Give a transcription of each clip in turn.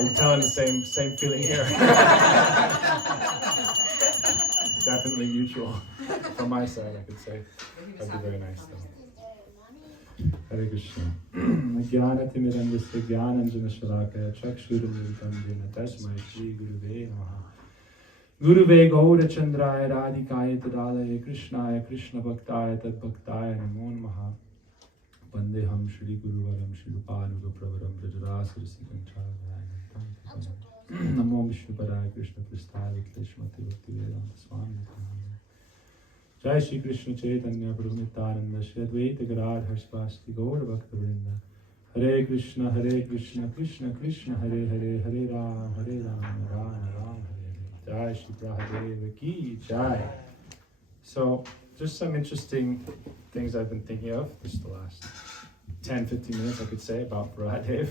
I'm telling the same feeling here. Definitely mutual from my side, I could say. That'd be very nice though. Hare Krishna. Jnanatimidandasya jnananjana shalakaya chakshurumilitam jena tasmai Shri Guruve Namaha. Guruve Gaura Chandraya Radhikaya Tadalaya Krishnaya Krishna Bhaktaya Tad Bhaktaya Namo Namaha. Vandeham Shri Guru Varam Shri Rupanuga Pravaram Brajarasa Rasikanchara Namo Vishnu Padaya Krishna Prasthaya Kleshmati Bhakti Vedanta Swami. Jai Shri Krishna Chaitanya Prabhu Nityananda Shri Advaita Gadadhar Svasti Gaura Bhakta Vrinda. Hare Krishna Krishna Krishna Hare Hare Hare Ram Ram Ram Hare Hare. Jai Shri Prabhupada Ki Jai. So, just some interesting things I've been thinking of just the last 10-15 minutes, I could say, about Varaha.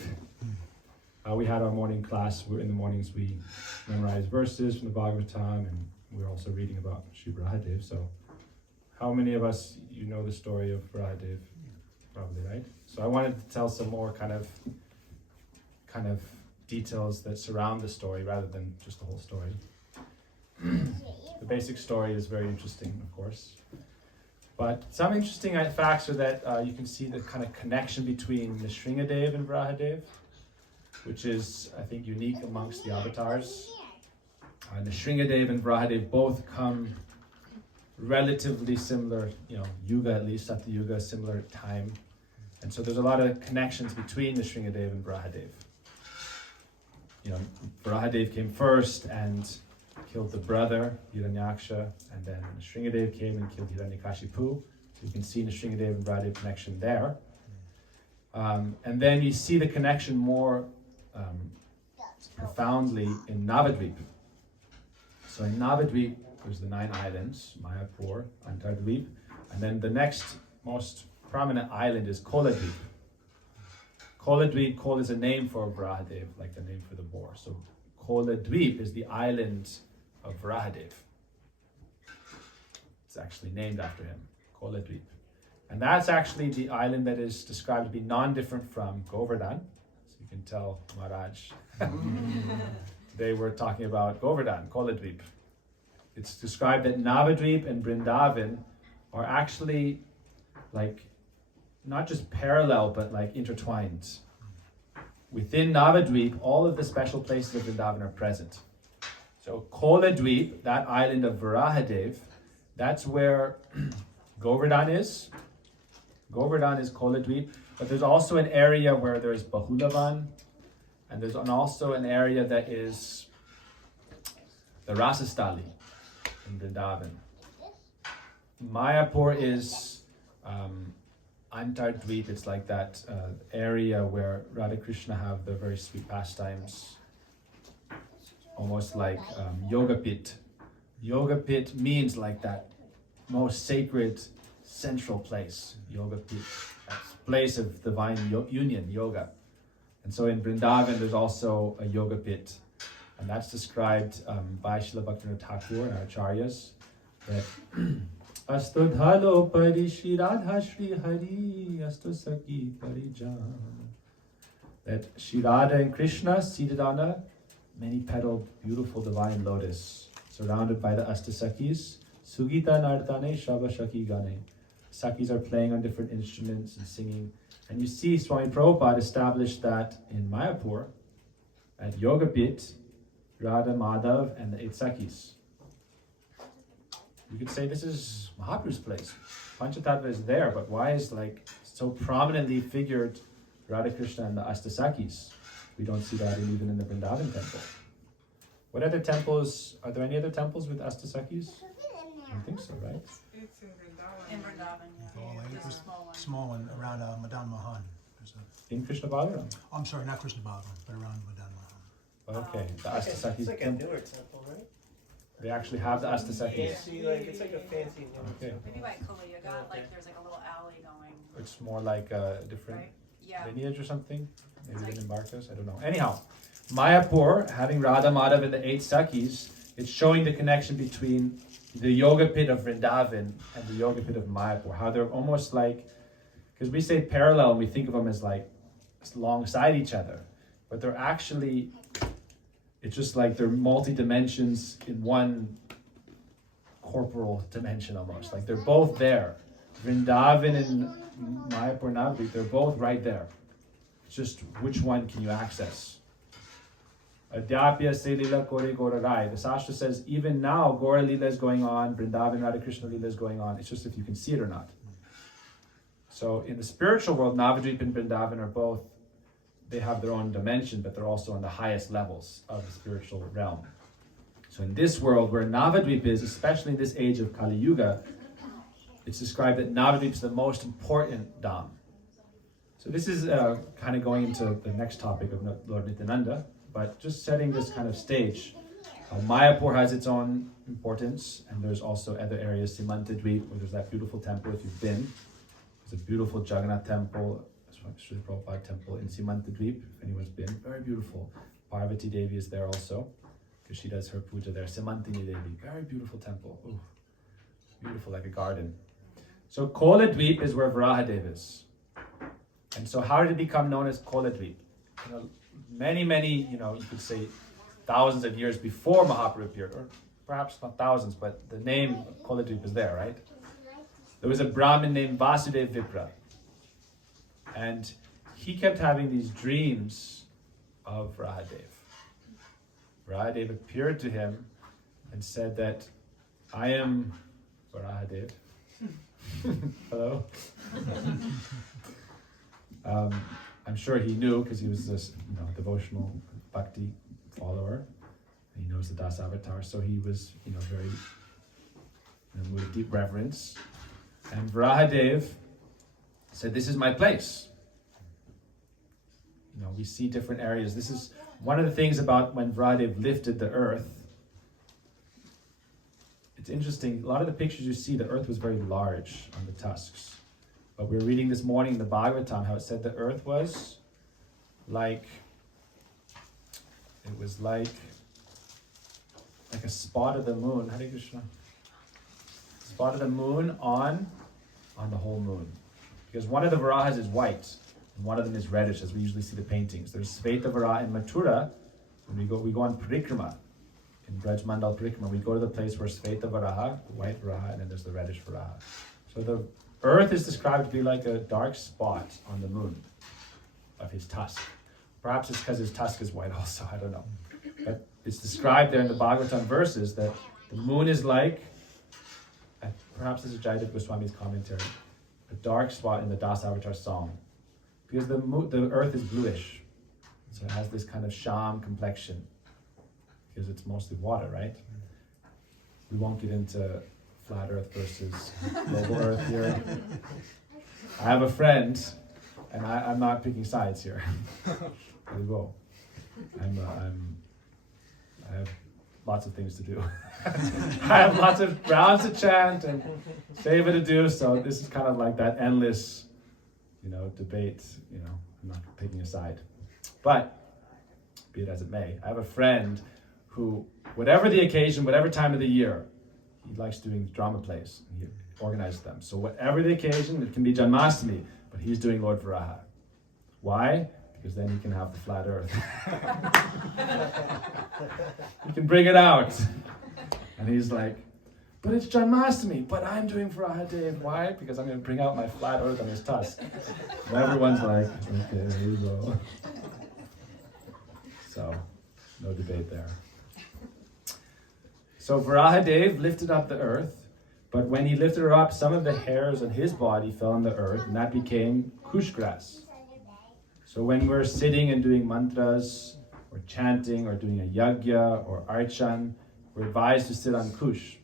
We had our morning class. In the mornings we memorize verses from the Bhagavatam, and we're also reading about Shri Varaha. So, how many of us you know the story of Varaha? Probably, right? So I wanted to tell some more kind of details that surround the story rather than just the whole story. The basic story is very interesting, of course. But some interesting facts are that you can see the kind of connection between Nrsingadev and Varahadev, which is, I think, unique amongst the avatars. Nrsingadev and Varahadev both come relatively similar, yuga at least, Satya Yuga, similar time. And so there's a lot of connections between Nrsingadev and Varahadev. Varahadev came first and killed the brother, Hiranyaksha, and then Nrsingadev came and killed Hiranyakashipu. So you can see Nrsingadev and Varahadev connection there. And then you see the connection more profoundly in Navadvip. So in Navadvip, there's the 9 islands, Mayapur, Antardvip, and then the next most prominent island is Koladvip. Koladvip, Kol is a name for Varahadev, like the name for the boar. So Koladvip is the island of Varahadev. It's actually named after him, Koladvip. And that's actually the island that is described to be non-different from Govardhan. So you can tell Maharaj. Today we're talking about Govardhan, Koladvip. It's described that Navadvip and Vrindavan are actually like not just parallel but like intertwined. Within Navadvip, all of the special places of Vrindavan are present. So Koladvip, that island of Varahadev, that's where Govardhan is. Govardhan is Koladvip, but there's also an area where there's Bahulavan, and there's also an area that is the Rasastali in Vrindavan. Mayapur is Antardvip. It's like that area where Radha Krishna have the very sweet pastimes, almost like yoga pit. Yoga pit means like that most sacred central place, yoga pit, that's place of divine union, yoga. And so in Vrindavan there's also a yoga pit, and that's described by Srila Bhaktivinoda Thakur and our acharyas, that Astudhalo pari Shri Radha Shri Hari Astu Saki Parijan, that Shri Radha and Krishna seated on a many-petaled beautiful divine lotus, surrounded by the Astasakis, Sugita Nartane Shava Shaki Gane. Sakis are playing on different instruments and singing. And you see Swami Prabhupada established that in Mayapur, at Yogapit, Radha, Madhav, and the 8 Sakis. You could say this is Mahaprabhu's place. Panchatattva is there, but why is so prominently figured Radha Krishna and the Astasakis? We don't see that even in the Vrindavan temple. What other temples, are there any other temples with Astasakis? I don't think so, right? It's in Vrindavan. In Vrindavan, yeah. There's a small one around Madan Mohan. In Krishna Bhagavan? I'm sorry, not Krishna Bhagavan, but around Madan Mohan. Okay, the Astasakis. It's like a newer temple, right? They actually have the Astasakis. Yeah, see, it's like a fancy newer Okay. temple. Maybe by Kulayaga, there's a little alley going, It's more like a different right? Yeah. lineage or something. Maybe they embarked us, I don't know. Anyhow, Mayapur, having Radha, Madhav, and the 8 Sakis, it's showing the connection between the yoga pit of Vrindavan and the yoga pit of Mayapur. How they're almost because we say parallel and we think of them as alongside each other, but they're actually it's just like they're multi-dimensions in one corporal dimension almost. Like they're both there. Vrindavan and Mayapur Navadvip, they're both right there. It's just which one can you access? Adhyapya Se Lila Kori Gora Rai. The Shastra says even now Gora Lila is going on, Vrindavan Radha Krishna Lila is going on. It's just if you can see it or not. So in the spiritual world, Navadvip and Vrindavan are both, they have their own dimension, but they're also on the highest levels of the spiritual realm. So in this world where Navadvip is, especially in this age of Kali Yuga, it's described that Navadvip is the most important Dham. So this is kind of going into the next topic of Lord Nityananda, but just setting this kind of stage. Mayapur has its own importance, and there's also other areas, Simantadvip, where there's that beautiful temple if you've been. There's a beautiful Jagannath temple, Srila Prabhupada temple in Simantadvip, if anyone's been. Very beautiful. Parvati Devi is there also, because she does her puja there. Simantini Devi, very beautiful temple. Ooh, beautiful, like a garden. So Koladvip is where Varaha Dev is. And so how did it become known as Koladvip? Many, you could say thousands of years before Mahaprabhu appeared, or perhaps not thousands, but the name Koladvip is there, right? There was a Brahmin named Vasudev Vipra. And he kept having these dreams of Varahadev. Varahadev appeared to him and said that, I am Varahadev. Hello? I'm sure he knew because he was this devotional bhakti follower. He knows the Das Avatar, so he was very with deep reverence. And Varahadev said, this is my place. We see different areas. This is one of the things about when Varahadev lifted the earth. It's interesting, a lot of the pictures you see, the earth was very large on the tusks. But we were reading this morning in the Bhagavatam how it said the earth was like a spot of the moon. Hare Krishna. Spot of the moon on the whole moon. Because one of the Varahas is white, and one of them is reddish, as we usually see the paintings. There's Sveta Varaha in Mathura. When we go on Parikrama, in Braj Mandal Parikrama, we go to the place where Sveta Varaha, the white Varaha, and then there's the reddish Varaha. So the earth is described to be like a dark spot on the moon of his tusk. Perhaps it's because his tusk is white also, I don't know. But it's described there in the Bhagavatam verses that the moon is like, perhaps this is Jayadeva Goswami's commentary, a dark spot in the Das Avatar song. Because the earth is bluish. So it has this kind of sham complexion. Because it's mostly water, right? We won't get into flat earth versus global earth here. I have a friend, and I'm not picking sides here. There we go. I have lots of things to do. I have lots of rounds to chant and seva to do, so this is kind of like that endless, debate, I'm not picking a side. But, be it as it may, I have a friend who, whatever the occasion, whatever time of the year, he likes doing drama plays. He organizes them. So whatever the occasion, it can be Janmashtami, but he's doing Lord Varaha. Why? Because then he can have the flat earth. He can bring it out. And he's like, but it's Janmashtami, but I'm doing Varahadev. Why? Because I'm going to bring out my flat earth on his tusk. And everyone's like, okay, there you go. So, no debate there. So Varahadev lifted up the earth, but when he lifted her up, some of the hairs on his body fell on the earth, and that became kush grass. So when we're sitting and doing mantras, or chanting, or doing a yagya, or archan, we're advised to sit on kush.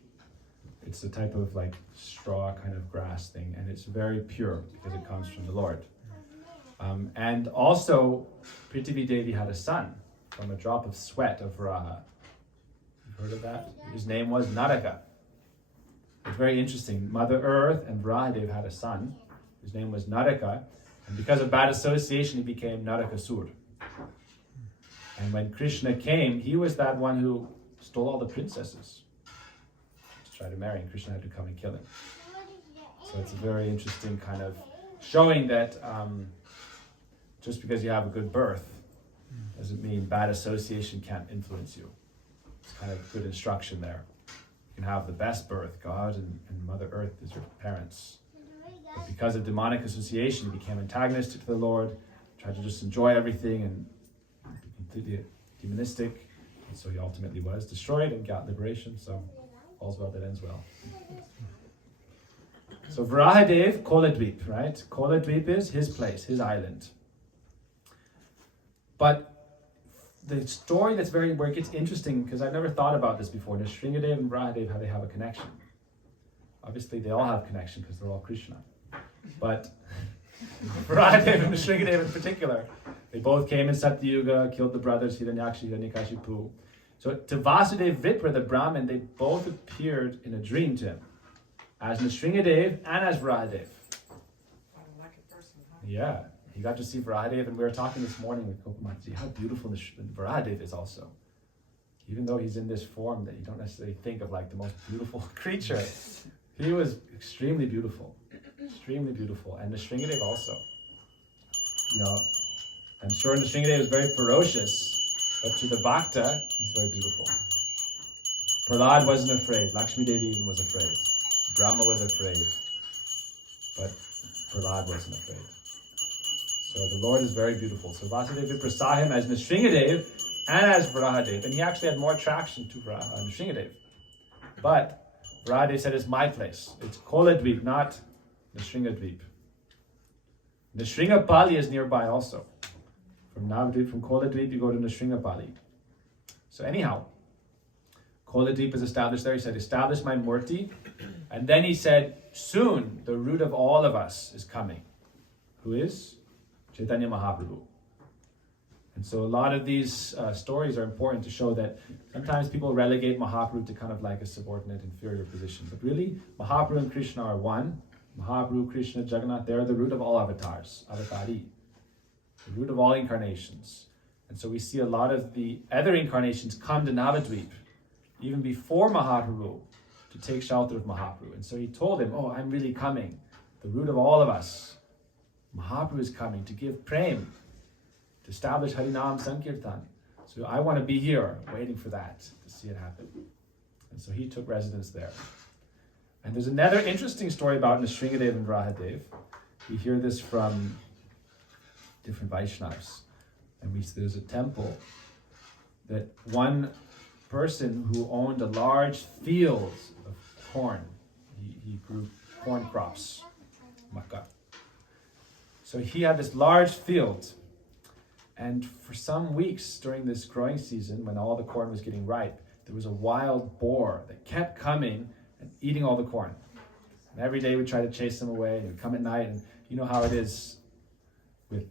It's a type of straw kind of grass thing, and it's very pure because it comes from the Lord. And also, Prithvi Devi had a son from a drop of sweat of Varaha. You've heard of that? His name was Naraka. It's very interesting. Mother Earth and Varahadev had a son. His name was Naraka. And because of bad association, he became Narakasur. And when Krishna came, he was that one who stole all the princesses to try to marry, and Krishna had to come and kill him. So it's a very interesting kind of showing that just because you have a good birth Doesn't mean bad association can't influence you. It's kind of good instruction there. You can have the best birth, God and Mother Earth as your parents. But because of demonic association, he became antagonistic to the Lord, tried to just enjoy everything and be completely demonistic. And so he ultimately was destroyed and got liberation. So all's well that ends well. So Varahadev, Koladvip, right? Koladvip is his place, his island. But the story that's where it gets interesting, because I've never thought about this before, Nrsingadev and Varahadev, how they have a connection. Obviously they all have connection because they're all Krishna. But Varahadev and Nrsingadev in particular, they both came in Satyuga, killed the brothers Hiranyaksha, Hiranyakashipu. So to Vasudev Vipra, the Brahmin, they both appeared in a dream to him, as Nrsingadev and as Varahadev. Yeah, he got to see Varahadev, and we were talking this morning with Gopamati, how beautiful Varahadev is also. Even though he's in this form that you don't necessarily think of like the most beautiful creature, he was extremely beautiful. Extremely beautiful. And Nrsingadev also. You know, I'm sure Nrsingadev is very ferocious, but to the Bhakta, he's very beautiful. Prahlad wasn't afraid. Lakshmi Devi even was afraid. Brahma was afraid. But Prahlad wasn't afraid. So the Lord is very beautiful. So Vasudeva Vipra saw him as Nrsingadev and as Varahadev. And he actually had more attraction to Nrsingadev. But Varahadev said, it's my place. It's Koladvip, not Nrsingadvip. Nrsinghapali is nearby also. From Navadvip, from Koladvip, you go to Nrsinghapali. So anyhow, Koladvip is established there. He said, establish my murti. And then he said, soon the root of all of us is coming. Who is? Chaitanya Mahaprabhu. And so a lot of these stories are important to show that sometimes people relegate Mahaprabhu to kind of like a subordinate, inferior position. But really, Mahaprabhu and Krishna are one. Mahaprabhu, Krishna, Jagannath, they're the root of all avatars, avatari. The root of all incarnations. And so we see a lot of the other incarnations come to Navadvip, even before Mahaprabhu, to take shelter of Mahaprabhu. And so he told him, oh, I'm really coming. The root of all of us. Mahaprabhu is coming to give prem, to establish Harinam Sankirtan. So I want to be here, waiting for that, to see it happen. And so he took residence there. And there's another interesting story about Nrsingadev and Varahadev. We hear this from different Vaishnavas. And there's a temple that one person who owned a large field of corn, he grew corn crops, makkah. So he had this large field, and for some weeks during this growing season, when all the corn was getting ripe, there was a wild boar that kept coming and eating all the corn. And every day we try to chase them away, and he would come at night, and you know how it is with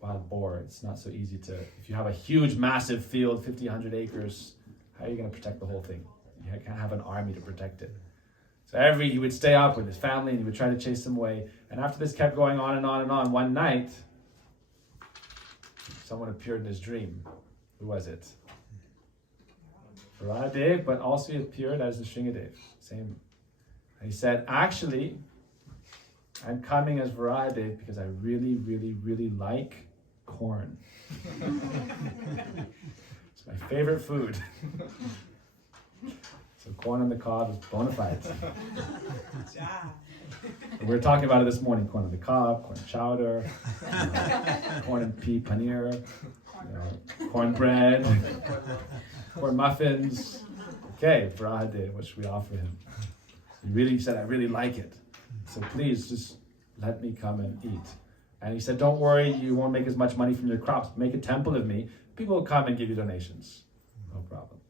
wild boar. It's not so easy to, if you have a huge, massive field, 50, 100 acres, how are you going to protect the whole thing? You can't have an army to protect it. So he would stay up with his family, and he would try to chase them away. And after this kept going on and on and on, one night, someone appeared in his dream. Who was it? Varahadev, but also he appeared as Nrsingadev. Same. And he said, actually, I'm coming as Varahadev because I really, really, really like corn. It's my favorite food. So corn on the cob is bona fide. We were talking about it this morning, corn on the cob, corn chowder, corn and pea paneer, corn bread, corn muffins. Okay, Varahadev, what should we offer him? He really said, I really like it. So please just let me come and eat. And he said, don't worry, you won't make as much money from your crops. Make a temple of me. People will come and give you donations. No problem.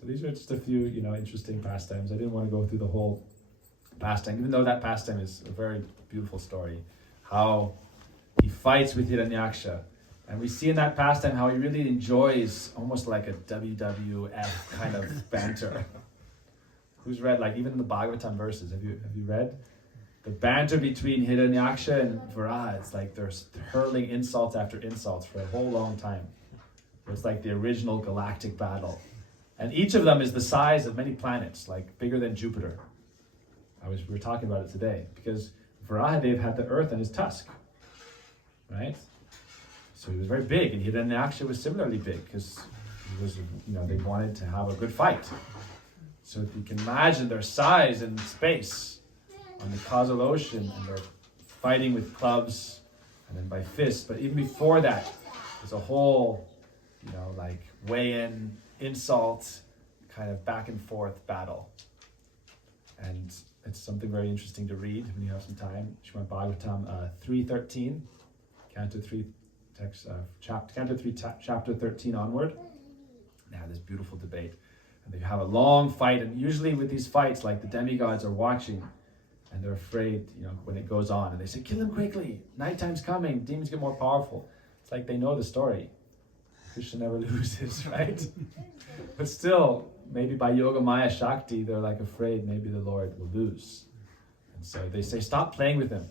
So these are just a few, interesting pastimes. I didn't want to go through the whole pastime, even though that pastime is a very beautiful story. How he fights with Hiranyaksha. And we see in that pastime how he really enjoys almost like a WWF kind of banter. Who's read, like even in the Bhagavatam verses, have you read? The banter between Hiranyaksha and Varaha, it's like they're hurling insults after insults for a whole long time. It's like the original galactic battle. And each of them is the size of many planets, like bigger than Jupiter. We were talking about it today, because Varahadev had the earth on his tusk, right? So he was very big, and Hiranyaksha was similarly big because he was, they wanted to have a good fight. So if you can imagine their size and space on the causal ocean, and they're fighting with clubs and then by fists. But even before that, there's a whole, weigh-in, insult, kind of back and forth battle. And it's something very interesting to read when you have some time. Srimad Bhagavatam 3:13, Canto 3, Canto 3, Chapter 13 onward. They have this beautiful debate. And they have a long fight, and usually with these fights, like the demigods are watching, and they're afraid, when it goes on, and they say, kill him quickly, nighttime's coming, demons get more powerful. It's like they know the story. Krishna never loses, right? But still, maybe by Yoga Maya Shakti, they're like afraid maybe the Lord will lose. And so they say, stop playing with him.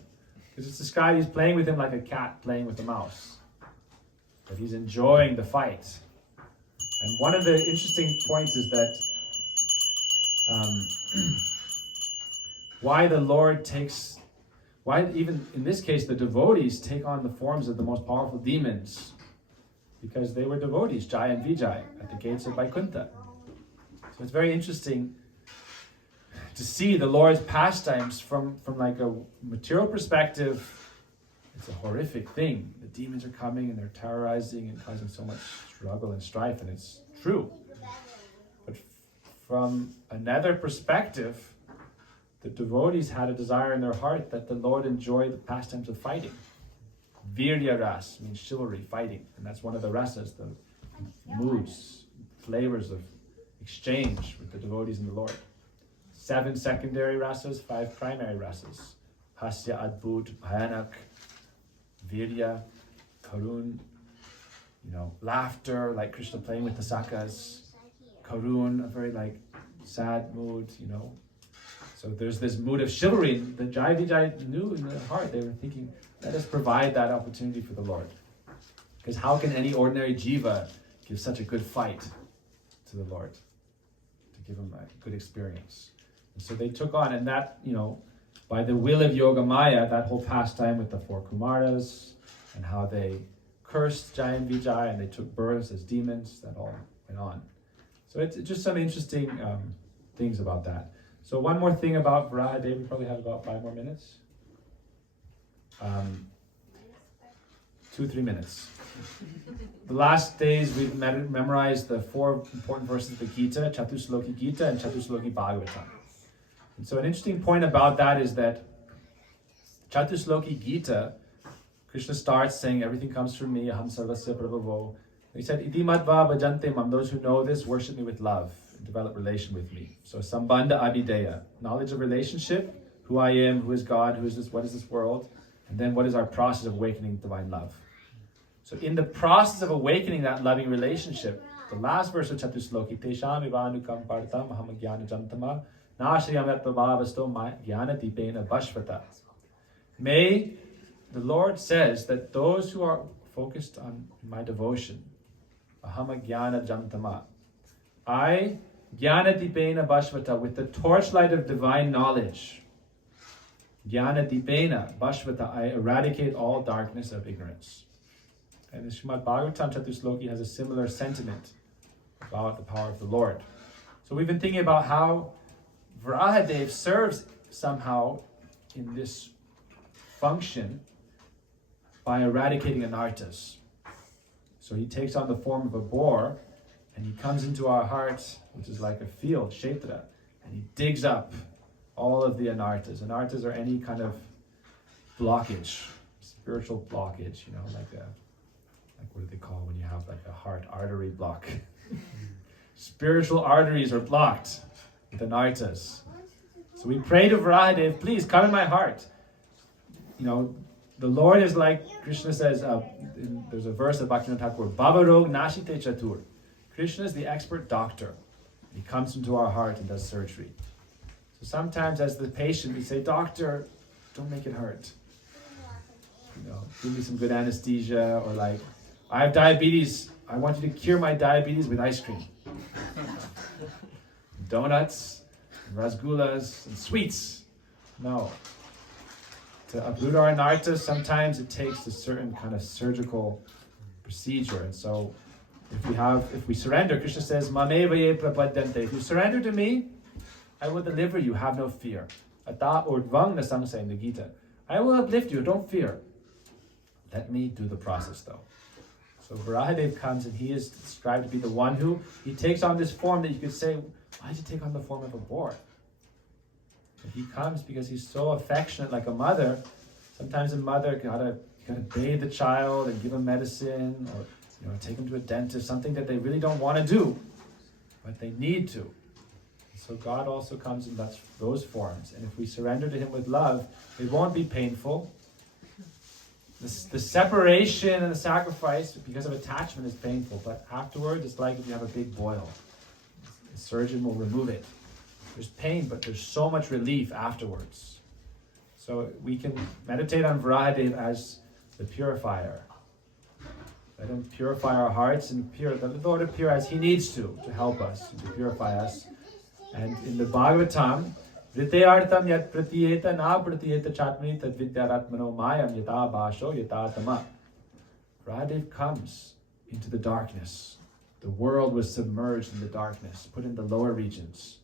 Because it's described, he's playing with him like a cat playing with a mouse. But he's enjoying the fight. And one of the interesting points is that why even in this case the devotees take on the forms of the most powerful demons, because they were devotees, Jai and Vijay, at the gates of Vaikuntha. So it's very interesting to see the Lord's pastimes from like a material perspective. It's a horrific thing. The demons are coming and they're terrorizing and causing so much struggle and strife, and it's true. But from another perspective, the devotees had a desire in their heart that the Lord enjoy the pastimes of fighting. Virya ras means chivalry, fighting. And that's one of the rasas, the moods, flavors of exchange with the devotees and the Lord. 7 secondary rasas, 5 primary rasas. Hasya, Adbhut, Bhayanak, Virya, Karun, laughter, like Krishna playing with the sakas. Karun, a very sad mood, So there's this mood of chivalry that Jai Vijay knew in their heart. They were thinking, let us provide that opportunity for the Lord. Because how can any ordinary jiva give such a good fight to the Lord? To give him a good experience. And so they took on, and that, by the will of Yoga Maya, that whole pastime with the 4 Kumaras, and how they cursed Jai and Vijay, and they took births as demons, that all went on. So it's just some interesting things about that. So one more thing about Varaha Day, we probably have about 5 more minutes. 2-3 minutes. The last days we've memorized the 4 important verses of the Gita, Chatusloki Gita and Chatusloki Bhagavatam. And so an interesting point about that is that Chatusloki Gita, Krishna starts saying, everything comes from me, aham sarvasya prabhavo. He said, iti madva bhajante mam, those who know this worship me with love, and develop relation with me. So sambandha abhideya, knowledge of relationship, who I am, who is God, who is this, what is this world, and then what is our process of awakening divine love. So in the process of awakening that loving relationship, the last verse of Chatusloki, Tesham ivanukam partam aham jnana jantama nashriyamat prabhavasto jnana dipena bhashvata. May the Lord says that those who are focused on my devotion, aham jnana jantama, I jnana dipena bhashvata, with the torchlight of divine knowledge, jnana dipena bhashvata, I eradicate all darkness of ignorance. And the Srimad Bhagavatam Chatusloki has a similar sentiment about the power of the Lord. So we've been thinking about how Varahadev serves somehow in this function by eradicating anarthas. So he takes on the form of a boar, and he comes into our hearts, which is like a field, kshetra, and he digs up all of the anarthas. Anarthas are any kind of blockage, spiritual blockage, like what do they call when you have like a heart artery block? Spiritual arteries are blocked with anarthas. So we pray to Varahadev, please come in my heart. The Lord is like, Krishna says, there's a verse of Bhaktivinoda Thakur, Babarog Nashite Chatur. Krishna is the expert doctor. He comes into our heart and does surgery. So sometimes as the patient, we say, doctor, don't make it hurt. Give me some good anesthesia, or like, I have diabetes. I want you to cure my diabetes with ice cream. Donuts, and rasgullas, and sweets. No. To uproot our anarthas, sometimes it takes a certain kind of surgical procedure. And so if we surrender, Krishna says, Mameva ye prapadyante. If you surrender to me, I will deliver you, have no fear. Ata urdvang nasang in the Gita. I will uplift you, don't fear. Let me do the process though. So Varahadev comes and he is described to be the one who, he takes on this form that you could say, why did he take on the form of a boar? But he comes because he's so affectionate like a mother. Sometimes a mother gotta bathe the child and give him medicine, or take him to a dentist, something that they really don't want to do, but they need to. So God also comes in those forms. And if we surrender to him with love, it won't be painful. The separation and the sacrifice because of attachment is painful, but afterwards it's like if you have a big boil. The surgeon will remove it. There's pain, but there's so much relief afterwards. So we can meditate on Varahadev as the purifier. Let him purify our hearts and let the Lord appear as he needs to help us, to purify us. And in the Bhagavatam, Vriteartam yat pratiyeta na pratiyeta chatmani tad vidyaratmano mayam yata bhasho yata tama. Varahadev comes into the darkness. The world was submerged in the darkness, put in the lower regions.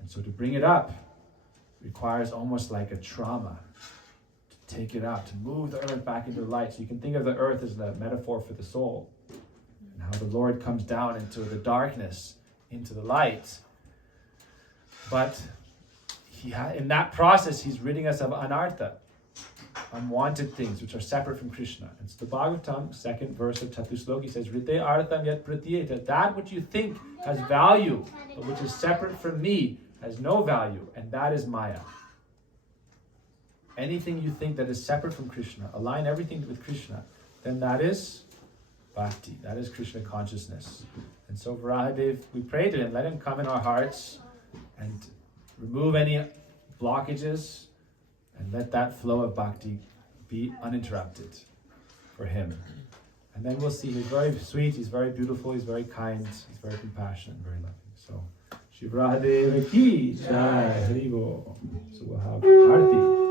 And so to bring it up requires almost like a trauma. To take it out, to move the earth back into the light. So you can think of the earth as the metaphor for the soul. And how the Lord comes down into the darkness, into the light. But in that process, he's ridding us of anartha, unwanted things which are separate from Krishna. And so the Bhagavatam, second verse of Chatusloki says, Rite artham yat pratiyeta. That which you think has value, but which is separate from me, has no value, and that is Maya. Anything you think that is separate from Krishna, align everything with Krishna, then that is bhakti, that is Krishna consciousness. And so Varahadev, we pray to him, let him come in our hearts and remove any blockages and let that flow of bhakti be uninterrupted for him. And then we'll see, he's very sweet, he's very beautiful, he's very kind, he's very compassionate and very loving. So, Shri Varahadev ki jai, Hari Bol. So we'll have Arati.